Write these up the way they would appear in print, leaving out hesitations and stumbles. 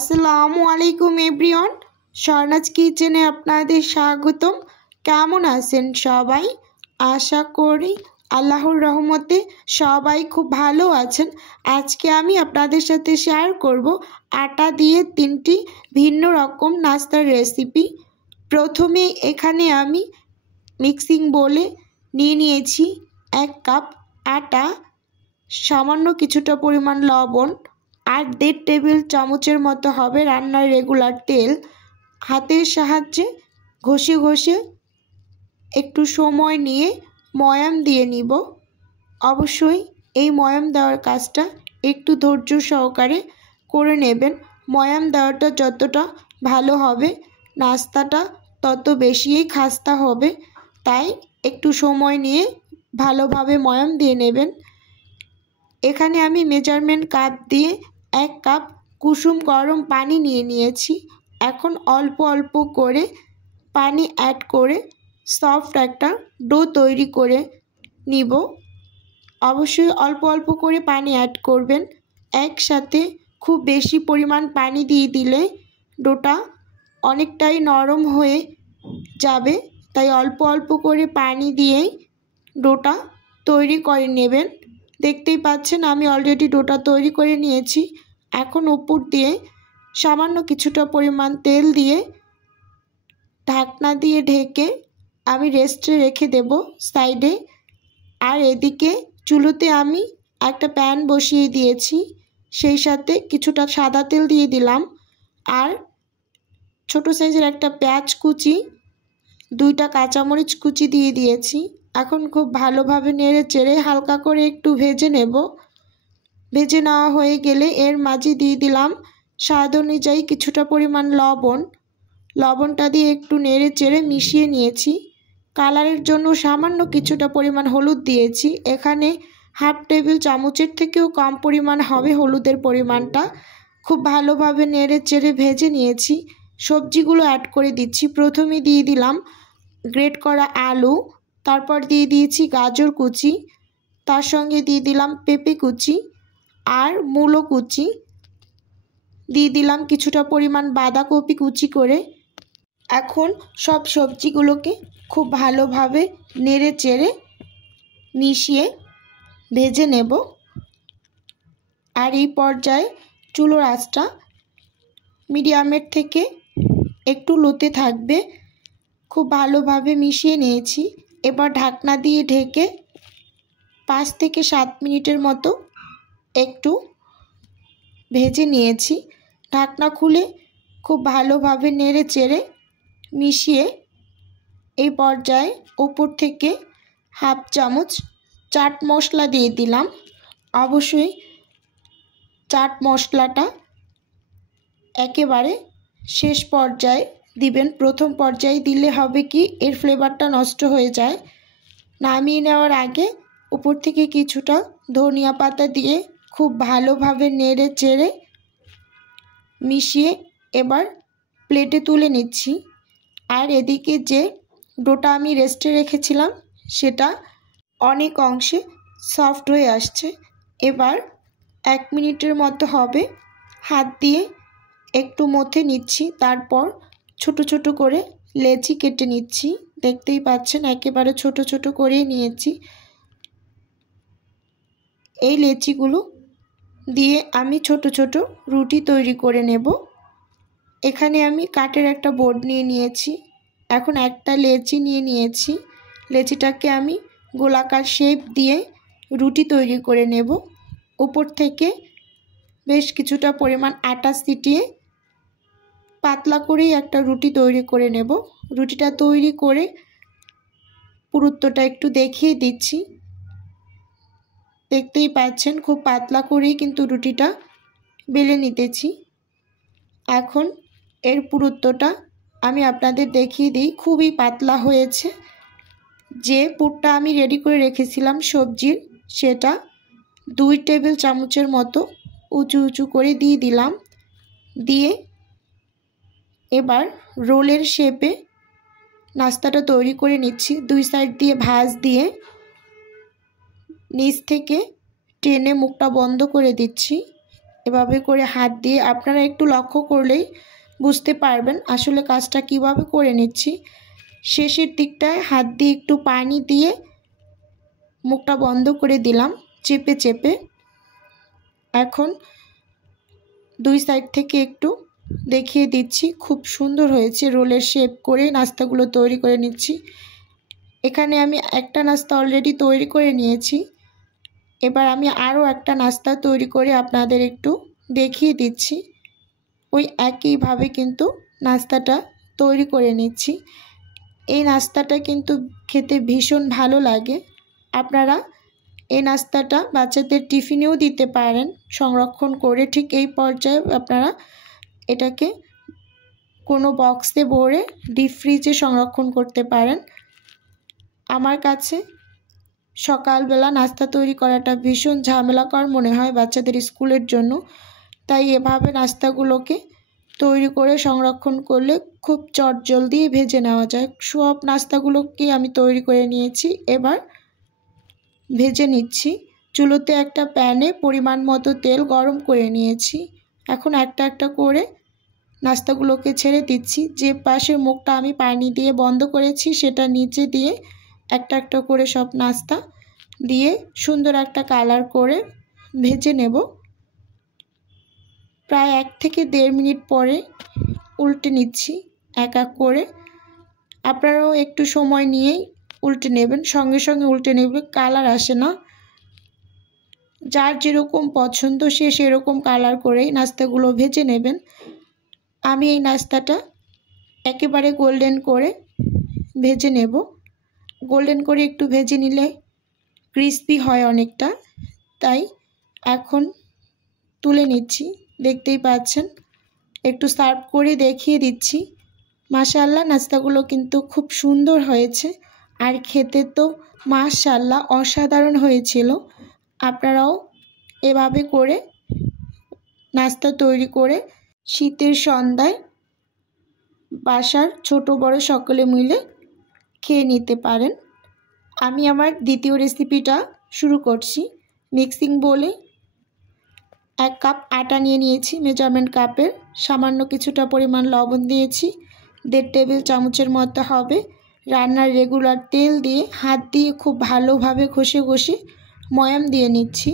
আসসালামু আলাইকুম এভরিওয়ান, স্বর্ণাজ কিচেনে আপনাদের স্বাগতম। কেমন আছেন সবাই? আশা করি আল্লাহর রহমতে সবাই খুব ভালো আছেন। আজকে আমি আপনাদের সাথে শেয়ার করব আটা দিয়ে 3টি ভিন্ন রকম নাস্তার রেসিপি। প্রথমে এখানে আমি মিক্সিং বোলে নিয়ে নিয়েছি 1 কাপ আটা, সামান্য কিছুটা পরিমাণ লবণ আর 1.5 টেবিল চামচের মতো হবে রান্নার রেগুলার তেল। হাতের সাহায্যে ঘষে ঘষে একটু সময় নিয়ে ময়াম দিয়ে নিব। অবশ্যই এই ময়াম দেওয়ার কাজটা একটু ধৈর্য সহকারে করে নেবেন। ময়াম দেওয়াটা যতটা ভালো হবে নাস্তাটা তত বেশিই খাস্তা হবে, তাই একটু সময় নিয়ে ভালোভাবে ময়াম দিয়ে নেবেন। এখানে আমি মেজারমেন্ট কাপ দিয়ে 1 কাপ কুসুম গরম পানি নিয়ে নিয়েছি। এখন অল্প অল্প করে পানি অ্যাড করে সফট একটা ডো তৈরি করে নিব। অবশ্যই অল্প অল্প করে পানি অ্যাড করবেন। একসাথে খুব বেশি পরিমাণ পানি দিয়ে দিলে ডোটা অনেকটাই নরম হয়ে যাবে, তাই অল্প অল্প করে পানি দিয়েই ডোটা তৈরি করে নেবেন। দেখতেই পাচ্ছেন আমি অলরেডি ডোটা তৈরি করে নিয়েছি। এখন উপর দিয়ে সামান্য কিছুটা পরিমাণ তেল দিয়ে ঢাকনা দিয়ে ঢেকে আমি রেস্টে রেখে দেব সাইডে। আর এদিকে চুলোতে আমি একটা প্যান বসিয়ে দিয়েছি, সেই সাথে কিছুটা সাদা তেল দিয়ে দিলাম আর ছোট সাইজের একটা পেঁয়াজ কুচি, 2টা কাঁচামরিচ কুচি দিয়ে দিয়েছি। এখন খুব ভালোভাবে নেড়ে চেড়ে হালকা করে একটু ভেজে নেব। ভেজে নেওয়া হয়ে গেলে এর মাঝে দিয়ে দিলাম স্বাদ অনুযায়ী কিছুটা পরিমাণ লবণটা দিয়ে একটু নেড়ে চেড়ে মিশিয়ে নিয়েছি। কালারের জন্য সামান্য কিছুটা পরিমাণ হলুদ দিয়েছি। এখানে 1/2 টেবিল চামচের থেকেও কম পরিমাণ হবে হলুদের পরিমাণটা। খুব ভালোভাবে নেড়ে চেড়ে ভেজে নিয়েছি। সবজিগুলো অ্যাড করে দিচ্ছি। প্রথমে দিয়ে দিলাম গ্রেট করা আলু, তারপর দিয়ে দিয়েছি গাজর কুচি, তার সঙ্গে দিয়ে দিলাম পেঁপে কুচি আর মূলো কুচি, দিয়ে দিলাম কিছুটা পরিমাণ বাঁধাকপি কুচি করে। এখন সব সবজিগুলোকে খুব ভালোভাবে নেড়ে চেড়ে মিশিয়ে ভেজে নেব। আর এই পর্যায়ে চুলোর আঁচটা মিডিয়ামের থেকে একটু লোতে থাকবে। খুব ভালোভাবে মিশিয়ে নিয়েছি। এবার ঢাকনা দিয়ে ঢেকে 5 থেকে 7 মিনিটের মতো একটু ভেজে নিয়েছি। ঢাকনা খুলে খুব ভালোভাবে নেড়ে চেড়ে মিশিয়ে এই পর্যায়ে উপর থেকে 1/2 চামচ চাট মশলা দিয়ে দিলাম। অবশ্যই চাট মশলাটা একেবারে শেষ পর্যায়ে দিবেন। প্রথম পর্যায়ে দিলে হবে কি এর ফ্লেভারটা নষ্ট হয়ে যায়। নামিয়ে নেওয়ার আগে উপর থেকে কিছুটা ধনিয়া পাতা দিয়ে খুব ভালোভাবে নেড়ে চেড়ে মিশিয়ে এবার প্লেটে তুলে নিচ্ছি। আর এদিকে যে ডোটা আমি রেস্টে রেখেছিলাম সেটা অনেক অংশে সফট হয়ে আসছে। এবার 1 মিনিটের মতো হবে হাত দিয়ে একটু মথে নিচ্ছি, তারপর ছোট ছোট করে লেচি কেটে নিচ্ছি। দেখতেই পাচ্ছেন একেবারে ছোট ছোট করেই নিয়েছি। এই লেচিগুলো দিয়ে আমি ছোট ছোট রুটি তৈরি করে নেব। এখানে আমি কাঠের একটা বোর্ড নিয়ে নিয়েছি। এখন একটা লেচি নিয়ে নিয়েছি। লেচিটাকে আমি গোলাকার শেপ দিয়ে রুটি তৈরি করে নেব। উপর থেকে বেশ কিছুটা পরিমাণ আটা ছিটিয়ে পাতলা করেই একটা রুটি তৈরি করে নেব। রুটিটা তৈরি করে পুরুত্বটা একটু দেখিয়ে দিচ্ছি। দেখতেই পাচ্ছেন খুব পাতলা করেই কিন্তু রুটিটা বেলে নিতেছি। এখন এর পুরুত্বটা আমি আপনাদের দেখিয়ে দিই। খুবই পাতলা হয়েছে। যে পুরটা আমি রেডি করে রেখেছিলাম সবজির, সেটা 2 টেবিল চামচের মতো উঁচু উঁচু করে দিয়ে দিলাম। দিয়ে এবার রোলের শেপে নাস্তাটা তৈরি করে নিচ্ছি। 2 সাইড দিয়ে ভাঁজ দিয়ে নিচ থেকে টেনে মুখটা বন্ধ করে দিচ্ছি। এভাবে করে হাত দিয়ে আপনারা একটু লক্ষ্য করলেই বুঝতে পারবেন আসলে কাজটা কিভাবে করে নিচ্ছি। শেষের দিকটায় হাত দিয়ে একটু পানি দিয়ে মুখটা বন্ধ করে দিলাম চেপে চেপে। এখন দুই সাইড থেকে একটু দেখিয়ে দিচ্ছি, খুব সুন্দর হয়েছে। রোলের শেপ করে নাস্তাগুলো তৈরি করে নিচ্ছি। এখানে আমি একটা নাস্তা অলরেডি তৈরি করে নিয়েছি। এবার আমি আরও একটা নাস্তা তৈরি করে আপনাদের একটু দেখিয়ে দিচ্ছি। ওই একইভাবে কিন্তু নাস্তাটা তৈরি করে নিচ্ছি। এই নাস্তাটা কিন্তু খেতে ভীষণ ভালো লাগে। আপনারা এই নাস্তাটা বাচ্চাদের টিফিনেও দিতে পারেন সংরক্ষণ করে। ঠিক এই পর্যায়ে আপনারা এটাকে কোনো বক্সে ভরে ডিপ ফ্রিজে সংরক্ষণ করতে পারেন। আমার কাছে সকালবেলা নাস্তা তৈরি করাটা ভীষণ ঝামেলাকর মনে হয় বাচ্চাদের স্কুলের জন্য, তাই এভাবে নাস্তাগুলোকে তৈরি করে সংরক্ষণ করলে খুব চটজলদি ভেজে নেওয়া যায়। সব নাস্তাগুলোকে আমি তৈরি করে নিয়েছি, এবার ভেজে নিচ্ছি। চুলোতে একটা প্যানে পরিমাণ মতো তেল গরম করে নিয়েছি। এখন একটা একটা করে নাস্তাগুলোকে ছেড়ে দিচ্ছি। যে পাশের মুখটা আমি পানি দিয়ে বন্ধ করেছি সেটা নিচে দিয়ে একটা একটা করে সব নাস্তা দিয়ে সুন্দর একটা কালার করে ভেজে নেব। প্রায় 1 থেকে 1.5 মিনিট পরে উল্টে নিচ্ছি এক এক করে। আপনারাও একটু সময় নিয়েই উল্টে নেবেন, সঙ্গে সঙ্গে উল্টে নেবে, কালার আসে না। যার যেরকম পছন্দ সে সেরকম কালার করেই নাস্তাগুলো ভেজে নেবেন। আমি এই নাস্তাটা একেবারে গোল্ডেন করে ভেজে নেব। গোল্ডেন করে একটু ভেজে নিলে ক্রিস্পি হয় অনেকটা, তাই এখন তুলে নিচ্ছি। দেখতেই পাচ্ছেন, একটু সার্ভ করে দেখিয়ে দিচ্ছি। মাশাআল্লাহ, নাস্তাগুলো কিন্তু খুব সুন্দর হয়েছে আর খেতে তো মাশাআল্লাহ অসাধারণ হয়েছিল। আপনারাও এভাবে করে নাস্তা তৈরি করে শীতের সন্ধ্যায় বাসার ছোট বড় সকলে মিলে খেয়ে নিতে পারেন। আমি আমার দ্বিতীয় রেসিপিটা শুরু করছি। মিক্সিং বোলে 1 কাপ আটা নিয়ে নিয়েছি মেজারমেন্ট কাপের। সামান্য কিছুটা পরিমাণ লবণ দিয়েছি। 1.5 টেবিল চামচের মতো হবে রান্নার রেগুলার তেল দিয়ে হাত দিয়ে খুব ভালোভাবে ঘষে ঘষে ময়াম দিয়ে নিচ্ছি।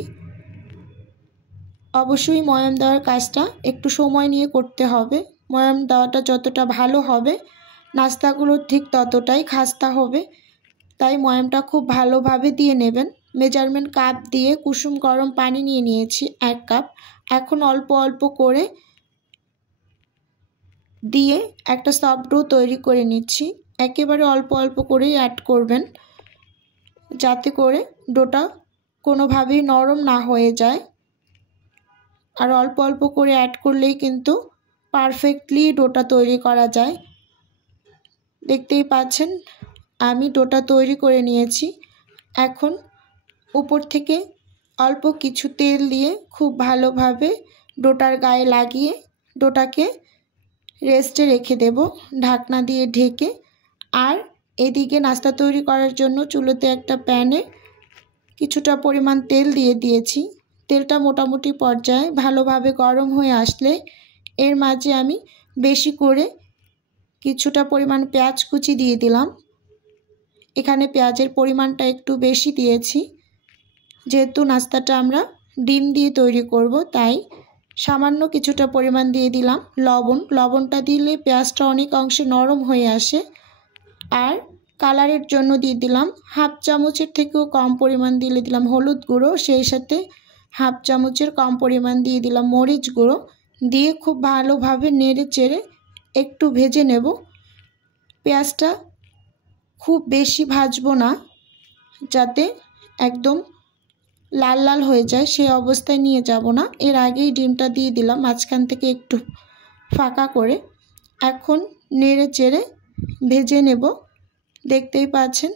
অবশ্যই ময়াম দেওয়ার কাজটা একটু সময় নিয়ে করতে হবে। ময়াম দেওয়াটা যতটা ভালো হবে নাস্তাগুলো ঠিক ততটাই খাস্তা হবে, তাই ময়ামটা খুব ভালোভাবে দিয়ে নেবেন। মেজারমেন্ট কাপ দিয়ে কুসুম গরম পানি নিয়ে নিয়েছি 1 কাপ। এখন অল্প অল্প করে দিয়ে একটা সফট ডো তৈরি করে নিচ্ছি। একেবারে অল্প অল্প করেই অ্যাড করবেন যাতে করে ডোটা কোনোভাবেই নরম না হয়ে যায়। আর অল্প অল্প করে অ্যাড করলেই কিন্তু পারফেক্টলি ডোটা তৈরি করা যায়। দেখতেই পাচ্ছেন আমি ডোটা তৈরি করে নিয়েছি। এখন উপর থেকে অল্প কিছু তেল দিয়ে খুব ভালোভাবে ডোটার গায়ে লাগিয়ে ডোটাকে রেস্টে রেখে দেব ঢাকনা দিয়ে ঢেকে। আর এদিকে নাস্তা তৈরি করার জন্য চুলোতে একটা প্যানে কিছুটা পরিমাণ তেল দিয়ে দিয়েছি। তেলটা মোটামুটি পর্যায়ে ভালোভাবে গরম হয়ে আসলে এর মাঝে আমি বেশি করে কিছুটা পরিমাণ পেঁয়াজ কুচি দিয়ে দিলাম। এখানে পেঁয়াজের পরিমাণটা একটু বেশি দিয়েছি, যেহেতু নাস্তাটা আমরা ডিম দিয়ে তৈরি করব, তাই সামান্য কিছুটা পরিমাণ দিয়ে দিলাম লবণ। লবণটা দিলে পেঁয়াজটা অনেক অংশে নরম হয়ে আসে। আর কালারের জন্য দিয়ে দিলাম 1/2 চামচের থেকেও কম পরিমাণ দিয়ে দিলাম হলুদ গুঁড়ো, সেই সাথে 1/2 চামচের কম পরিমাণ দিয়ে দিলাম মরিচ গুঁড়ো। দিয়ে খুব ভালোভাবে নেড়ে চেড়ে একটু ভেজে নেব। পেঁয়াজটা খুব বেশি ভাজবো না, যাতে একদম লাল লাল হয়ে যায় সেই অবস্থায় নিয়ে যাব না। এর আগেই ডিমটা দিয়ে দিলাম মাঝখান থেকে একটু ফাঁকা করে। এখন নেড়ে চেড়ে ভেজে নেব। দেখতেই পাচ্ছেন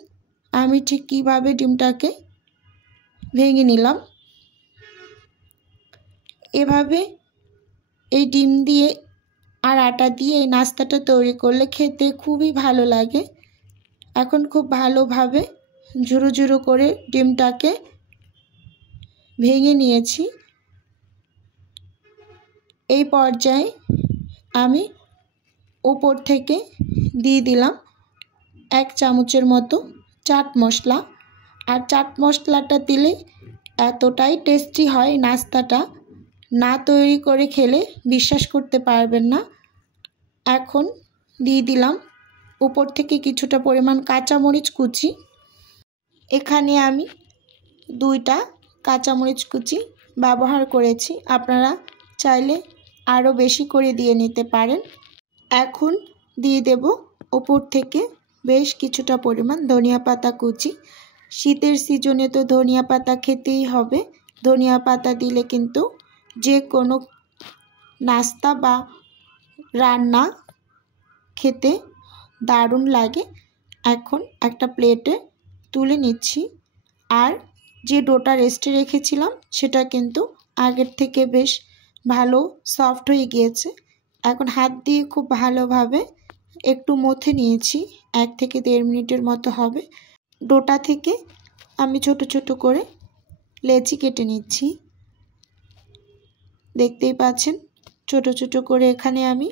আমি ঠিক কীভাবে ডিমটাকে ভেঙে নিলাম। এভাবে এই ডিম দিয়ে আর আটা দিয়ে এই নাস্তাটা তৈরি করলে খেতে খুবই ভালো লাগে। এখন খুব ভালোভাবে ঝুরো ঝুরো করে ডিমটাকে ভেঙে নিয়েছি। এই পর্যায়ে আমি উপর থেকে দিয়ে দিলাম 1 চামচের মতো চাট মশলা। আর চাট মশলাটা দিলে এতটাই টেস্টি হয় নাস্তাটা, না তৈরি করে খেলে বিশ্বাস করতে পারবেন না। এখন দিয়ে দিলাম উপর থেকে কিছুটা পরিমাণ কাঁচামরিচ কুচি। এখানে আমি 2টা কাঁচামরিচ কুচি ব্যবহার করেছি, আপনারা চাইলে আরও বেশি করে দিয়ে নিতে পারেন। এখন দিয়ে দেব উপর থেকে বেশ কিছুটা পরিমাণ ধনিয়া পাতা কুচি। শীতের সিজনে তো ধনিয়া পাতা খেতেই হবে। ধনিয়া পাতা দিলে কিন্তু যে কোনো নাস্তা বা রান্না খেতে দারুণ লাগে। এখন একটা প্লেটে তুলে নিচ্ছি। আর যে ডোটা রেস্টে রেখেছিলাম সেটা কিন্তু আগের থেকে বেশ ভালো সফট হয়ে গিয়েছে। এখন হাত দিয়ে খুব ভালোভাবে একটু মথে নিয়েছি, 1 থেকে 1.5 মিনিটের মতো হবে। ডোটা থেকে আমি ছোট ছোট করে লেচি কেটে নিচ্ছি। দেখতেই পাচ্ছেন ছোট ছোট করে এখানে আমি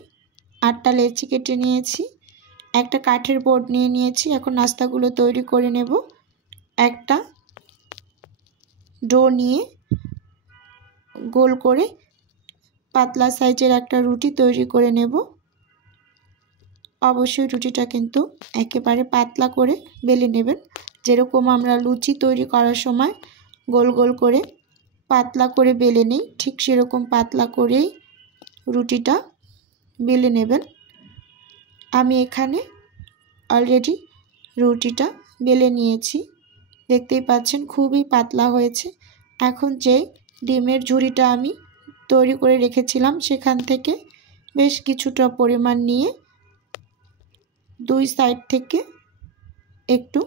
8টা লেচি কেটে নিয়েছি। একটা কাঠের বোর্ড নিয়ে নিয়েছি। এখন নাস্তাগুলো তৈরি করে নেব। একটা ডো নিয়ে গোল করে পাতলা সাইজের একটা রুটি তৈরি করে নেব। অবশ্যই রুটিটা কিন্তু একেবারে পাতলা করে বেলে নেবেন, যেরকম আমরা লুচি তৈরি করার সময় গোল গোল করে পাতলা করে বেলে নিই, ঠিক সেরকম পাতলা করেই রুটিটা বেলে নেবেন। আমি এখানে অলরেডি রুটিটা বেলে নিয়েছি, দেখতেই পাচ্ছেন খুবই পাতলা হয়েছে। এখন যে ডিমের ঝুড়িটা আমি তৈরি করে রেখেছিলাম সেখান থেকে বেশ কিছুটা পরিমাণ নিয়ে 2 সাইড থেকে একটু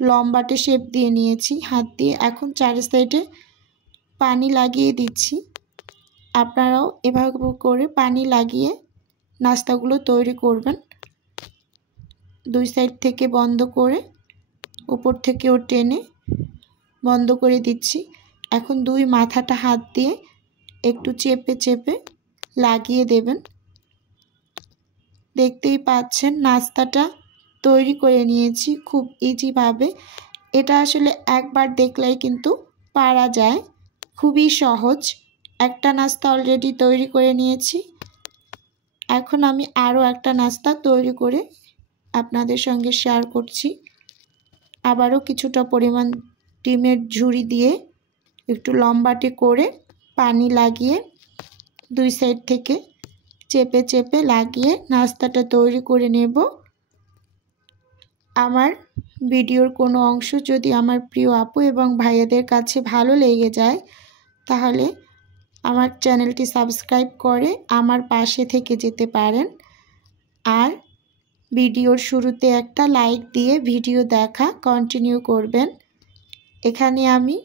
লম্বাটে শেপ দিয়ে নিয়েছি হাত দিয়ে। এখন 4 সাইডে পানি লাগিয়ে দিচ্ছি। আপনারাও এভাবে করে পানি লাগিয়ে নাস্তাগুলো তৈরি করবেন। 2 সাইড থেকে বন্ধ করে উপর থেকেও টেনে বন্ধ করে দিচ্ছি। এখন 2 মাথাটা হাত দিয়ে একটু চেপে চেপে লাগিয়ে দেবেন। দেখতেই পাচ্ছেন নাস্তাটা তৈরি করে নিয়েছি খুব ইজিভাবে। এটা আসলে একবার দেখলেই কিন্তু পারা যায়, খুবই সহজ। একটা নাস্তা অলরেডি তৈরি করে নিয়েছি। এখন আমি আরও একটা নাস্তা তৈরি করে আপনাদের সঙ্গে শেয়ার করছি। আবারও কিছুটা পরিমাণ ডিমের ঝুড়ি দিয়ে একটু লম্বাটে করে পানি লাগিয়ে 2 সাইড থেকে চেপে চেপে লাগিয়ে নাস্তাটা তৈরি করে নেব। আমার ভিডিওর কোনো অংশ যদি আমার প্রিয় আপু এবং ভাইয়াদের কাছে ভালো লেগে যায় তাহলে আমার চ্যানেলটি সাবস্ক্রাইব করে আমার পাশে থেকে যেতে পারেন। আর ভিডিওর শুরুতে একটা লাইক দিয়ে ভিডিও দেখা কন্টিনিউ করবেন। এখানে আমি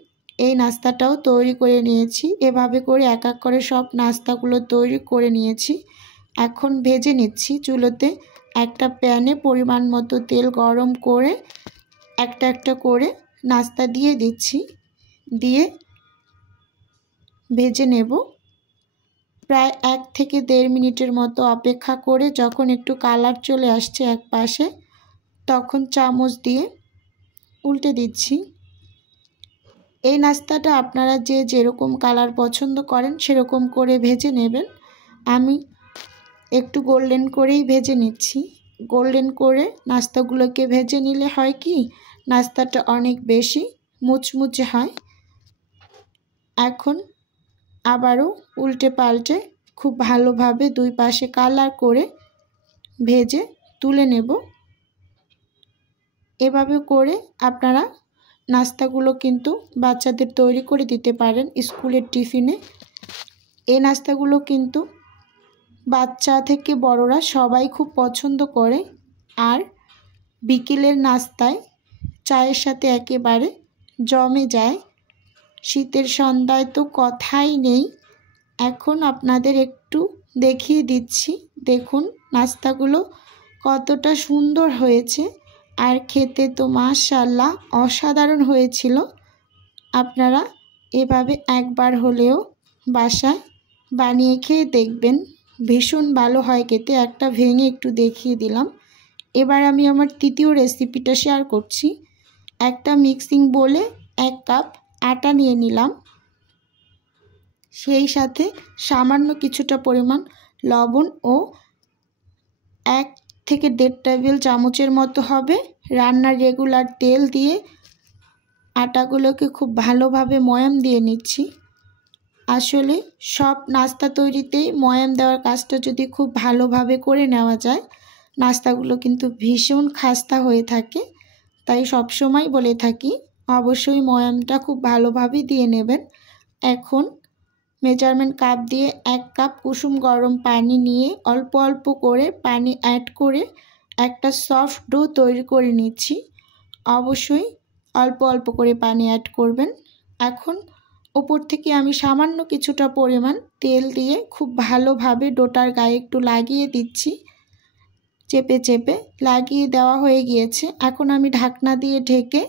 এই নাস্তাটাও তৈরি করে নিয়েছি। এভাবে করে এক এক করে সব নাস্তাগুলো তৈরি করে নিয়েছি। এখন ভেজে নিচ্ছি চুলোতে। একটা প্যানে পরিমাণ মতো তেল গরম করে একটা একটা করে নাস্তা দিয়ে দিচ্ছি, দিয়ে ভেজে নেব। প্রায় 1 থেকে 1.5 মিনিটের মতো অপেক্ষা করে যখন একটু কালার চলে আসছে এক পাশে, তখন চামচ দিয়ে উল্টে দিচ্ছি। এই নাস্তাটা আপনারা যে যেরকম কালার পছন্দ করেন সেরকম করে ভেজে নেবেন। আমি একটু গোল্ডেন করেই ভেজে নিচ্ছি। গোল্ডেন করে নাস্তাগুলোকে ভেজে নিলে হয় কি নাস্তাটা অনেক বেশি মুচমুচে হয়। এখন আবারও উল্টে পাল্টে খুব ভালোভাবে 2 পাশে কালার করে ভেজে তুলে নেব। এভাবে করে আপনারা নাস্তাগুলো কিন্তু বাচ্চাদের তৈরি করে দিতে পারেন স্কুলের টিফিনে। এই নাস্তাগুলো কিন্তু বাচ্চা থেকে বড়রা সবাই খুব পছন্দ করে। আর বিকেলের নাস্তায় চায়ের সাথে একেবারে জমে যায়। শীতের সন্ধ্যায় তো কথাই নেই। এখন আপনাদের একটু দেখিয়ে দিচ্ছি, দেখুন নাস্তাগুলো কতটা সুন্দর হয়েছে। আর খেতে তো মাশাআল্লাহ অসাধারণ হয়েছিল। আপনারা এভাবে একবার হলেও বাসায় বানিয়ে খেয়ে দেখবেন, ভীষণ ভালো হয় খেতে। একটা ভেঙে একটু দেখিয়ে দিলাম। এবার আমি আমার তৃতীয় রেসিপিটা শেয়ার করছি। একটা মিক্সিং বোলে 1 কাপ আটা নিয়ে নিলাম, সেই সাথে সামান্য কিছুটা পরিমাণ লবণ ও 1 থেকে 1.5 টেবিল চামচের মতো হবে রান্নার রেগুলার তেল দিয়ে আটাগুলোকে খুব ভালোভাবে ময়াম দিয়ে নিচ্ছি। আসলে সব নাস্তা তৈরিতেই ময়াম দেওয়ার কাজটা যদি খুব ভালোভাবে করে নেওয়া যায়, নাস্তাগুলো কিন্তু ভীষণ খাস্তা হয়ে থাকে। তাই সবসময় বলে থাকি অবশ্যই ময়ামটা খুব ভালোভাবে দিয়ে নেবেন। এখন মেজারমেন্ট কাপ দিয়ে 1 কাপ কুসুম গরম পানি নিয়ে অল্প অল্প করে পানি অ্যাড করে একটা সফট ডো তৈরি করে নিচ্ছি। অবশ্যই অল্প অল্প করে পানি অ্যাড করবেন। এখন ওপর থেকে আমি সামান্য কিছুটা পরিমাণ তেল দিয়ে খুব ভালোভাবে ডোটার গায়ে একটু লাগিয়ে দিচ্ছি। চেপে চেপে লাগিয়ে দেওয়া হয়ে গিয়েছে। এখন আমি ঢাকনা দিয়ে ঢেকে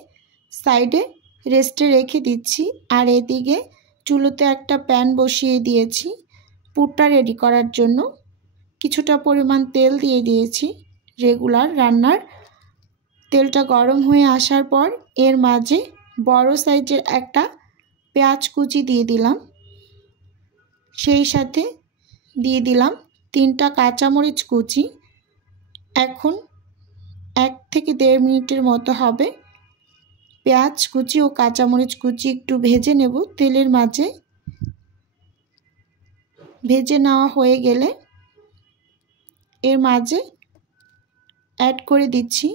সাইডে রেস্টে রেখে দিচ্ছি। আর এদিকে চুলোতে একটা প্যান বসিয়ে দিয়েছি পুরটা রেডি করার জন্য। কিছুটা পরিমাণ তেল দিয়ে দিয়েছি রেগুলার রান্নার। তেলটা গরম হয়ে আসার পর এর মাঝে বড় সাইজের একটা পেঁয়াজ কুচি দিয়ে দিলাম, সেই সাথে দিয়ে দিলাম 3টা কাঁচামরিচ কুচি। এখন 1 থেকে 1.5 মিনিটের মতো হবে পেঁয়াজ কুচি ও কাঁচামরিচ কুচি একটু ভেজে নেব তেলের মাঝে। ভেজে নেওয়া হয়ে গেলে এর মাঝে অ্যাড করে দিচ্ছি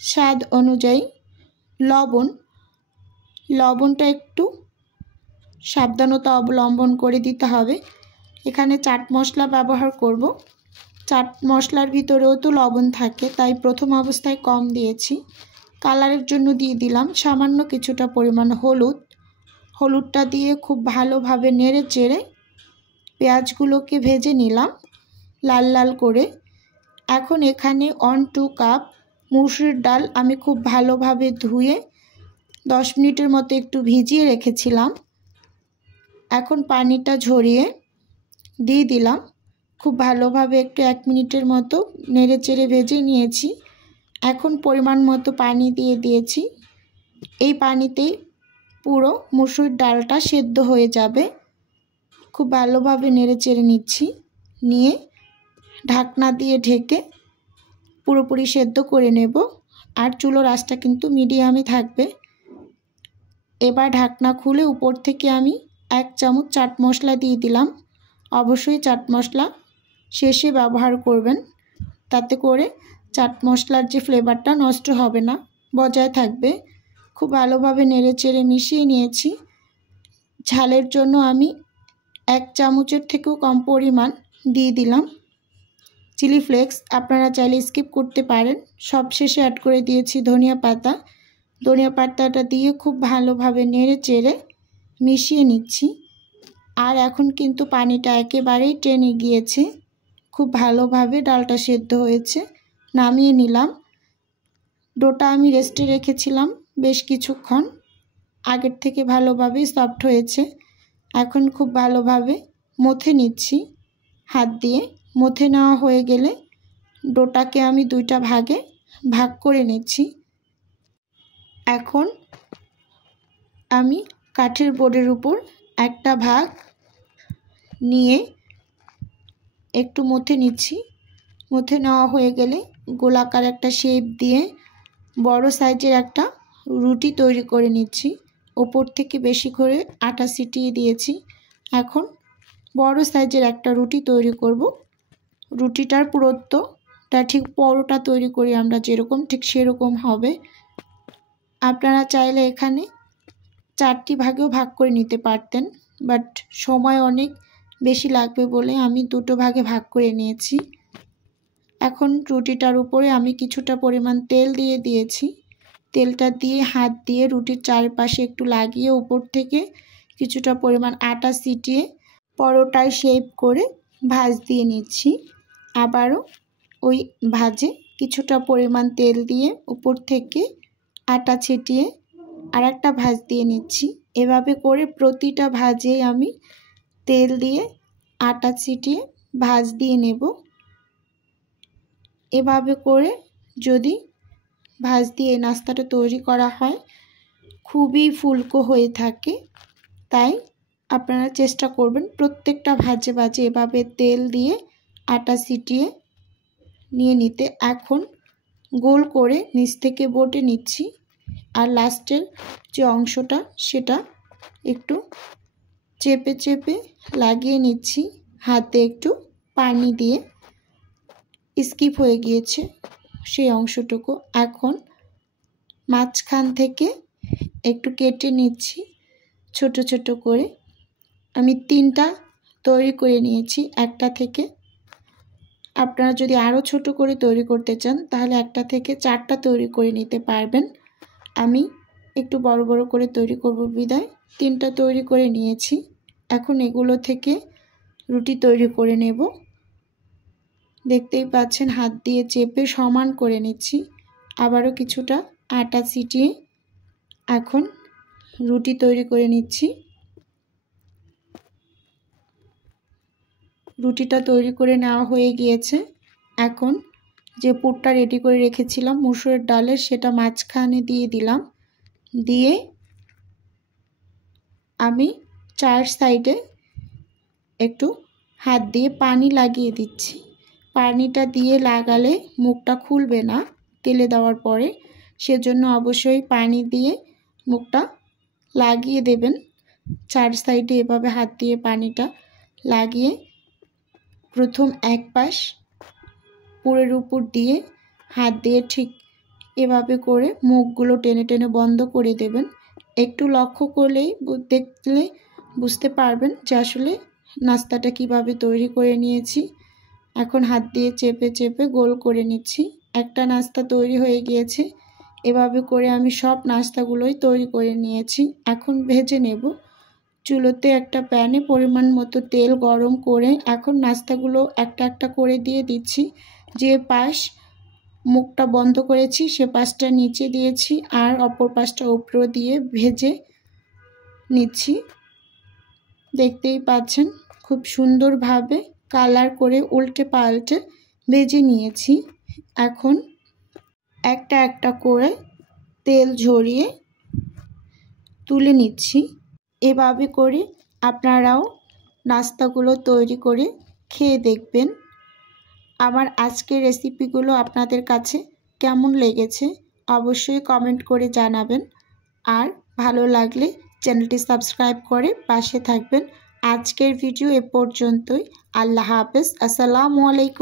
স্বাদ অনুযায়ী লবণ। লবণটা একটু সাবধানতা অবলম্বন করে দিতে হবে। এখানে চাট মশলা ব্যবহার করব। চাট মশলার ভিতরেও তো লবণ থাকে, তাই প্রথম অবস্থায় কম দিয়েছি। কালারের জন্য দিয়ে দিলাম সামান্য কিছুটা পরিমাণ হলুদ। হলুদটা দিয়ে খুব ভালোভাবে নেড়ে চেড়ে পেঁয়াজগুলোকে ভেজে নিলাম লাল লাল করে। এখন এখানে 1-2 কাপ মুসুরির ডাল আমি খুব ভালোভাবে ধুয়ে 10 মিনিটের মতো একটু ভিজিয়ে রেখেছিলাম। এখন পানিটা ঝরিয়ে দিয়ে দিলাম। খুব ভালোভাবে একটু 1 মিনিটের মতো নেড়ে চেড়ে ভেজে নিয়েছি। এখন পরিমাণ মতো পানি দিয়ে দিয়েছি। এই পানিতেই পুরো মুসুরির ডালটা সেদ্ধ হয়ে যাবে। খুব ভালোভাবে নেড়ে চেড়ে নিচ্ছি, নিয়ে ঢাকনা দিয়ে ঢেকে পুরোপুরি সেদ্ধ করে নেব। আর চুলোর আঁচটা কিন্তু মিডিয়ামে থাকবে। এবার ঢাকনা খুলে উপর থেকে আমি 1 চামচ চাট মশলা দিয়ে দিলাম। অবশ্যই চাট মশলা শেষে ব্যবহার করবেন, তাতে করে চাট মশলার যে ফ্লেভারটা নষ্ট হবে না, বজায় থাকবে। খুব ভালোভাবে নেড়ে চেড়ে মিশিয়ে নিয়েছি। ঝালের জন্য আমি 1 চামচের থেকেও কম পরিমাণ দিয়ে দিলাম চিলি ফ্লেক্স। আপনারা চাইলে স্কিপ করতে পারেন। সব শেষে অ্যাড করে দিয়েছি ধনিয়া পাতা। ধনিয়া পাতাটা দিয়ে খুব ভালোভাবে নেড়ে চেড়ে মিশিয়ে নিচ্ছি। আর এখন কিন্তু পানিটা একেবারেই টেনে গিয়েছে। খুব ভালোভাবে ডালটা সেদ্ধ হয়েছে। নামিয়ে নিলাম। ডোটা আমি রেস্টে রেখেছিলাম বেশ কিছুক্ষণ, আগের থেকে ভালোভাবে সফট হয়েছে। এখন খুব ভালোভাবে মথে নিচ্ছি হাত দিয়ে। মথে নেওয়া হয়ে গেলে ডোটাকে আমি 2টা ভাগে ভাগ করে নিচ্ছি। এখন আমি কাঠের বোর্ডের উপর একটা ভাগ নিয়ে একটু মথে নিচ্ছি। মথে নেওয়া হয়ে গেলে গোলাকার একটা শেপ দিয়ে বড় সাইজের একটা রুটি তৈরি করে নিচ্ছি। ওপর থেকে বেশি করে আটা ছিটিয়ে দিয়েছি। এখন বড় সাইজের একটা রুটি তৈরি করব। রুটিটার পুরুত্বটা ঠিক পরোটা তৈরি করি আমরা যেরকম, ঠিক সেরকম হবে। আপনারা চাইলে এখানে 4টি ভাগেও ভাগ করে নিতে পারতেন, বাট সময় অনেক বেশি লাগবে বলে আমি 2টো ভাগে ভাগ করে নিয়েছি। এখন রুটিটার উপরে আমি কিছুটা পরিমাণ তেল দিয়ে দিয়েছি। তেলটা দিয়ে হাত দিয়ে রুটির চারপাশে একটু লাগিয়ে উপর থেকে কিছুটা পরিমাণ আটা ছিটিয়ে পরোটায় শেপ করে ভাঁজ দিয়ে নিচ্ছি। আবারও ওই ভাঁজে কিছুটা পরিমাণ তেল দিয়ে উপর থেকে আটা ছিটিয়ে আরেকটা ভাঁজ দিয়ে নিচ্ছি। এভাবে করে প্রতিটা ভাঁজে আমি তেল দিয়ে আটা ছিটিয়ে ভাঁজ দিয়ে নেব। এভাবে করে যদি ভাঁজ দিয়ে নাস্তাটা তৈরি করা হয় খুবই ফুলকো হয়ে থাকে। তাই আপনারা চেষ্টা করবেন প্রত্যেকটা ভাজে ভাজে এভাবে তেল দিয়ে আটা ছিটিয়ে নিয়ে নিতে। এখন গোল করে নিচ থেকে বটে নিচ্ছি আর লাস্টের যে অংশটা সেটা একটু চেপে চেপে লাগিয়ে নিচ্ছি হাতে, একটু পানি দিয়ে স্কিপ হয়ে গিয়েছে সেই অংশটুকু। এখন মাঝখান থেকে একটু কেটে নিচ্ছি ছোট ছোট করে। আমি 3টা তৈরি করে নিয়েছি একটা থেকে। আপনারা যদি আরও ছোট করে তৈরি করতে চান তাহলে একটা থেকে 4টা তৈরি করে নিতে পারবেন। আমি একটু বড় বড় করে তৈরি করব বিধায় 3টা তৈরি করে নিয়েছি। এখন এগুলো থেকে রুটি তৈরি করে নেব। দেখতেই পাচ্ছেন হাত দিয়ে চেপে সমান করে নিচ্ছি। আবারও কিছুটা আটা ছিটিয়ে এখন রুটি তৈরি করে নিচ্ছি। রুটিটা তৈরি করে নেওয়া হয়ে গিয়েছে। এখন যে পুরটা রেডি করে রেখেছিলাম মসুরের ডালের সেটা মাঝখানে দিয়ে দিলাম। দিয়ে আমি 4 সাইডে একটু হাত দিয়ে পানি লাগিয়ে দিচ্ছি। পানিটা দিয়ে লাগালে মুখটা খুলবে না তেলে দেওয়ার পরে, সেজন্য অবশ্যই পানি দিয়ে মুখটা লাগিয়ে দেবেন। 4 সাইডে এভাবে হাত দিয়ে পানিটা লাগিয়ে প্রথম এক পাশ পুরের উপর দিয়ে হাত দিয়ে ঠিক এভাবে করে মুখগুলো টেনে টেনে বন্ধ করে দেবেন। একটু লক্ষ্য করলেই দেখলে বুঝতে পারবেন যে আসলে নাস্তাটা কিভাবে তৈরি করে নিয়েছি। এখন হাত দিয়ে চেপে চেপে গোল করে নিচ্ছি। একটা নাস্তা তৈরি হয়ে গিয়েছে। এভাবে করে আমি সব নাস্তাগুলোই তৈরি করে নিয়েছি। এখন ভেজে নেব। চুলোতে একটা প্যানে পরিমাণ মতো তেল গরম করে এখন নাস্তাগুলো একটা একটা করে দিয়ে দিচ্ছি। যে পাশ মুখটা বন্ধ করেছি সে পাশটা নিচে দিয়েছি আর অপর পাশটা উপরে দিয়ে ভেজে নিচ্ছি। দেখতেই পাচ্ছেন খুব সুন্দরভাবে কালার করে উল্টে পাল্টে ভেজে নিয়েছি। এখন একটা একটা করে তেল ঝরিয়ে তুলে নিচ্ছি। এভাবে করে আপনারাও নাস্তাগুলো তৈরি করে খেয়ে দেখবেন। আমার আজকের রেসিপিগুলো আপনাদের কাছে কেমন লেগেছে অবশ্যই কমেন্ট করে জানাবেন। আর ভালো লাগলে চ্যানেলটি সাবস্ক্রাইব করে পাশে থাকবেন। আজকের ভিডিও এ পর্যন্তই। আল্লাহ হাফেজ। আসসালামু আলাইকুম।